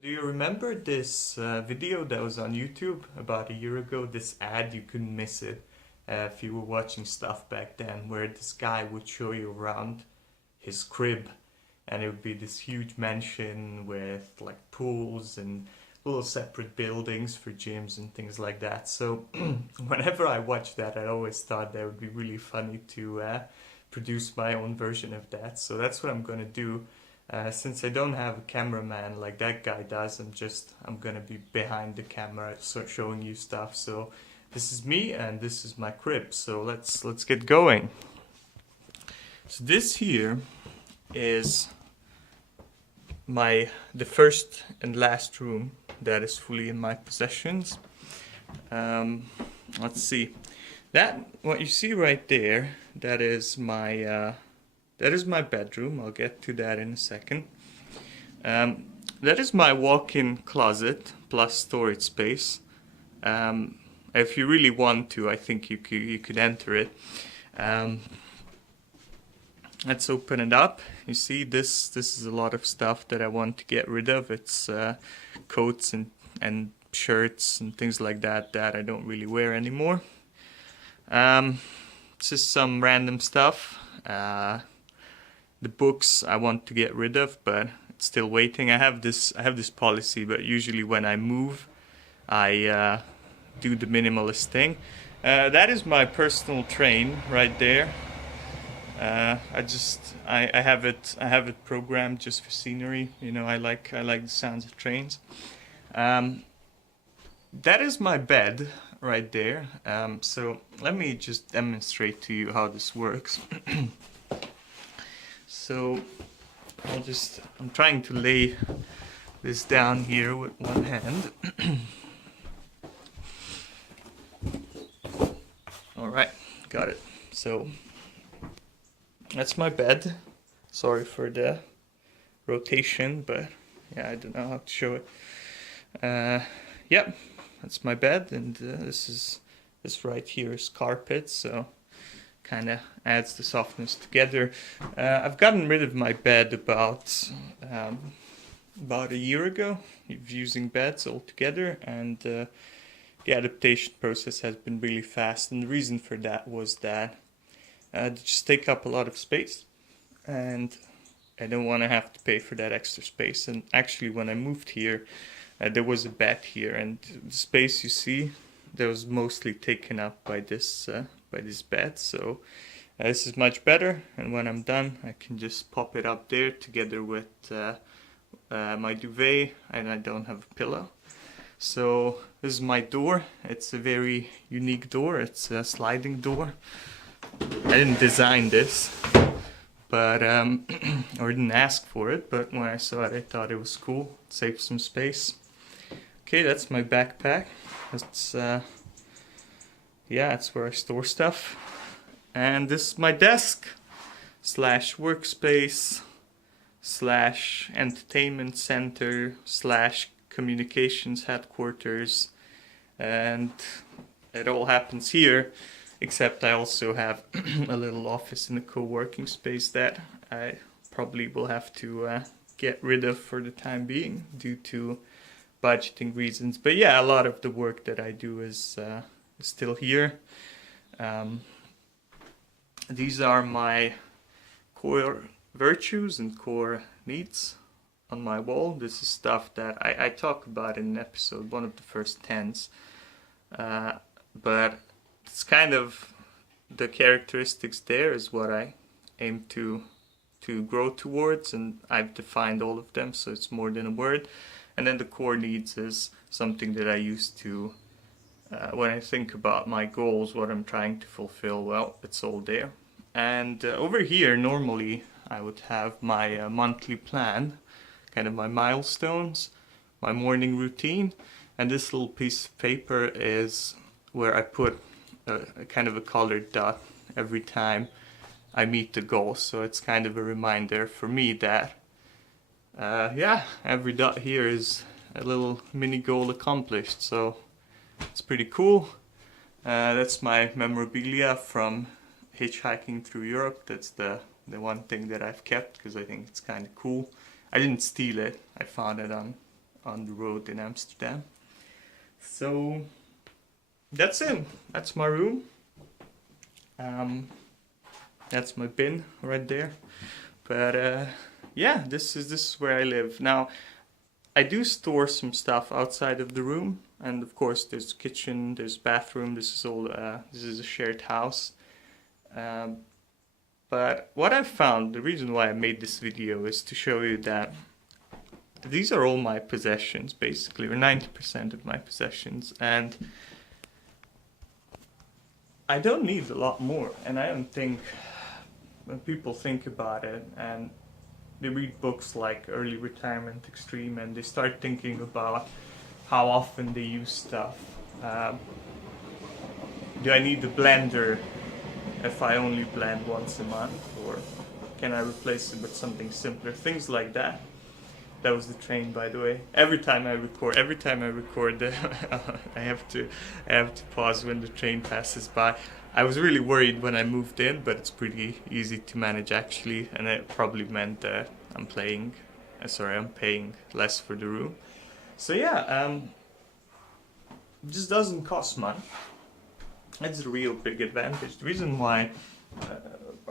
Do you remember this video that was on YouTube about a year ago? This ad, you couldn't miss it if you were watching stuff back then, where this guy would show you around his crib, and it would be this huge mansion with like pools and little separate buildings for gyms and things like that. So whenever I watched that, I always thought that would be really funny to produce my own version of that. So that's what I'm gonna do. Since I don't have a cameraman like that guy does, I'm gonna be behind the camera showing you stuff. So this is me and this is my crib. So let's get going. So this here is the first and last room that is fully in my possessions. Let's see. What you see right there, that is my bedroom. I'll get to that in a second. That is my walk-in closet plus storage space. If you really want to, I think you could enter it. Let's open it up. You see, this is a lot of stuff that I want to get rid of. It's coats and shirts and things like that I don't really wear anymore. It's just some random stuff. The books I want to get rid of, but it's still waiting. I have this policy, but usually when I move, I do the minimalist thing. That is my personal train right there. I have it programmed just for scenery. You know, I like the sounds of trains. That is my bed right there. So let me just demonstrate to you how this works. So I'm trying to lay this down here with one hand. All right, got it. So that's my bed. Sorry for the rotation, but yeah, I don't know how to show it. Yep, that's my bed, and this right here is carpet, so kind of adds the softness together. I've gotten rid of my bed about a year ago, using beds altogether, and the adaptation process has been really fast. And the reason for that was that they just take up a lot of space, and I don't want to have to pay for that extra space. And actually, when I moved here, there was a bed here, and the space you see, that was mostly taken up by this bed. So this is much better, and when I'm done, I can just pop it up there together with my duvet, and I don't have a pillow. So this is my door. It's a very unique door. It's a sliding door. I didn't design this, but or didn't ask for it, but when I saw it, I thought it was cool. Save some space. Okay, that's my backpack. That's it's where I store stuff. And this is my desk slash workspace slash entertainment center slash communications headquarters, and it all happens here, except I also have a little office in a co-working space that I probably will have to get rid of for the time being due to budgeting reasons. But yeah, a lot of the work that I do is still here. These are my core virtues and core needs on my wall. This is stuff that I talk about in an episode, one of the first 10s. But it's kind of the characteristics there is what I aim to grow towards, and I've defined all of them, so it's more than a word. And then the core needs is something that I use to, when I think about my goals, what I'm trying to fulfill, well, it's all there. And over here, normally, I would have my monthly plan, kind of my milestones, my morning routine, and this little piece of paper is where I put a kind of a colored dot every time I meet the goal. So it's kind of a reminder for me that every dot here is a little mini goal accomplished, so it's pretty cool. That's my memorabilia from hitchhiking through Europe. That's the one thing that I've kept because I think it's kind of cool. I didn't steal it. I found it on on the road in Amsterdam. So that's it. That's my room. That's my bin right there. But yeah, this is where I live now. I do store some stuff outside of the room, and of course there's kitchen, there's bathroom. This is all. This is a shared house. But what I've found, the reason why I made this video is to show you that these are all my possessions, basically, or 90% of my possessions, and I don't need a lot more. And I don't think, when people think about it and they read books like Early Retirement Extreme and they start thinking about how often they use stuff. Do I need the blender if I only blend once a month, or can I replace it with something simpler? Things like that. That was the train, by the way. Every time I record, I have to pause when the train passes by. I was really worried when I moved in, but it's pretty easy to manage actually, and it probably meant that I'm paying less for the room. So yeah, it just doesn't cost money. That's a real big advantage. The reason why,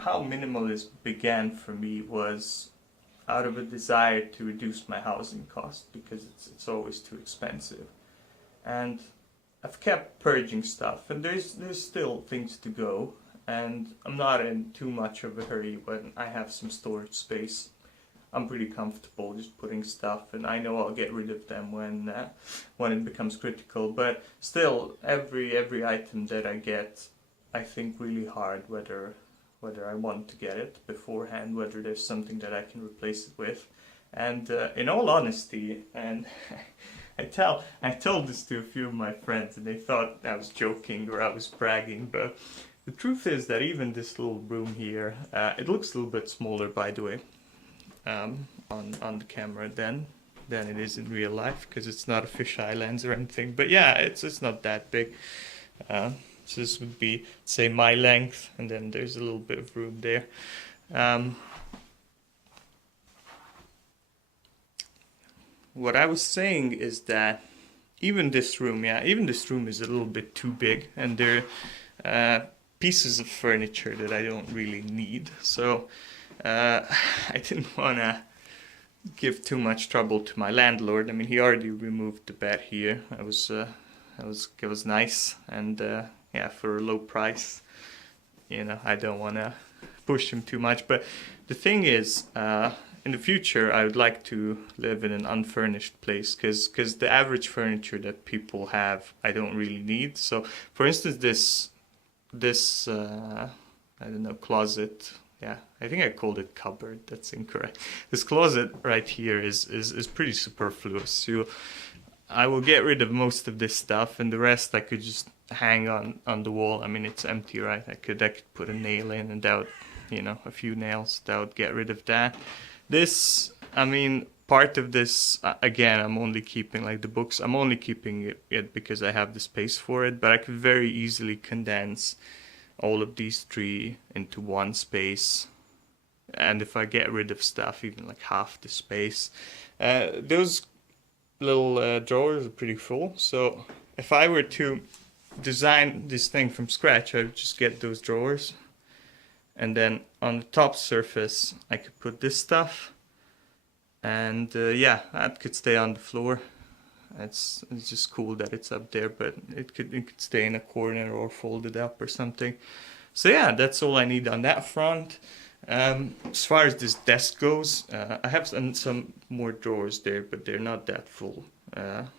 how minimalism began for me was out of a desire to reduce my housing cost, because it's always too expensive. And I've kept purging stuff, and there's still things to go, and I'm not in too much of a hurry when I have some storage space. I'm pretty comfortable just putting stuff, and I know I'll get rid of them when it becomes critical. But still, every item that I get, I think really hard whether I want to get it beforehand, whether there's something that I can replace it with. And in all honesty, and I told this to a few of my friends, and they thought I was joking or I was bragging, but the truth is that even this little room here, it looks a little bit smaller, by the way, on the camera than it is in real life, because it's not a fisheye lens or anything. But yeah, it's not that big. So this would be, say, my length, and then there's a little bit of room there. What I was saying is that even this room is a little bit too big, and there are pieces of furniture that I don't really need. So I didn't want to give too much trouble to my landlord. I mean, he already removed the bed here. It was nice, and yeah, for a low price, you know, I don't want to push him too much. But the thing is, in the future, I would like to live in an unfurnished place, because the average furniture that people have, I don't really need. So, for instance, this I don't know, closet. Yeah, I think I called it cupboard. That's incorrect. This closet right here is pretty superfluous. So I will get rid of most of this stuff, and the rest I could just hang on the wall. I mean, it's empty, right? I could put a nail in, and that would, you know, a few nails, that would get rid of that. This, I mean, part of this, again, I'm only keeping, like, the books, I'm only keeping it because I have the space for it, but I could very easily condense all of these three into one space. And if I get rid of stuff, even like half the space, those little drawers are pretty full. So if I were to design this thing from scratch, I would just get those drawers, and then on the top surface I could put this stuff, and yeah, that could stay on the floor. It's just cool that it's up there, but it could stay in a corner or folded up or something. So yeah, that's all I need on that front. As far as this desk goes, I have some more drawers there, but they're not that full.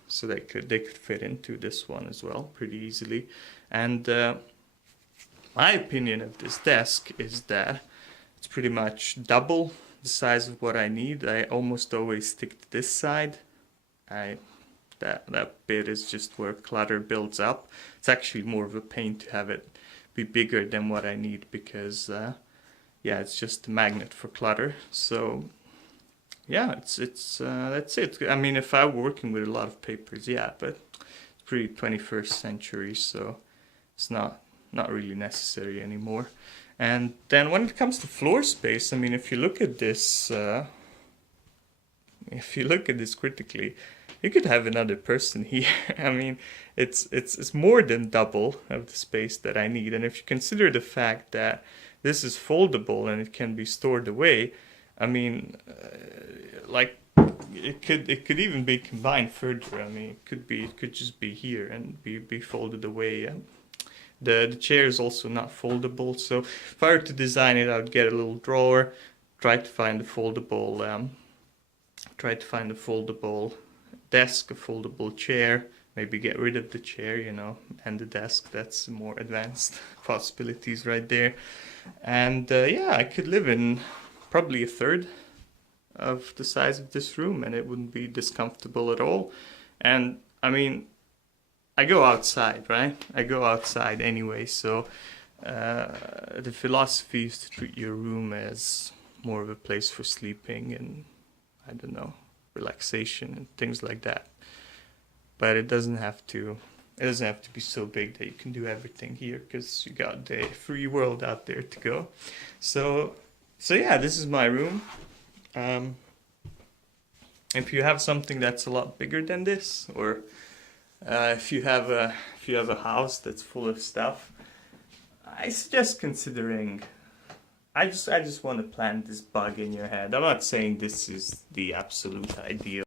So they could fit into this one as well pretty easily. And my opinion of this desk is that it's pretty much double the size of what I need. I almost always stick to this side. That bit is just where clutter builds up. It's actually more of a pain to have it be bigger than what I need, because yeah, it's just a magnet for clutter. So yeah, it's that's it. I mean, if I were working with a lot of papers, yeah, but it's pretty 21st century, so it's not really necessary anymore. And then when it comes to floor space, I mean, if you look at this critically, you could have another person here. I mean, it's more than double of the space that I need. And if you consider the fact that this is foldable and it can be stored away, I mean, like it could even be combined further. I mean, it could just be here and be folded away. The chair is also not foldable, so if I were to design it, I would get a little drawer, try to find a foldable desk, a foldable chair, maybe get rid of the chair, and the desk. That's more advanced possibilities right there. And yeah, I could live in probably a third of the size of this room, and it wouldn't be discomfortable at all. And I mean, I go outside, right? I go outside anyway, so the philosophy is to treat your room as more of a place for sleeping and, I don't know, relaxation and things like that. But it doesn't have to be so big that you can do everything here, because you got the free world out there to go. So yeah, this is my room. If you have something that's a lot bigger than this, or if you have a house that's full of stuff, I suggest considering. I just want to plant this bug in your head. I'm not saying this is the absolute ideal.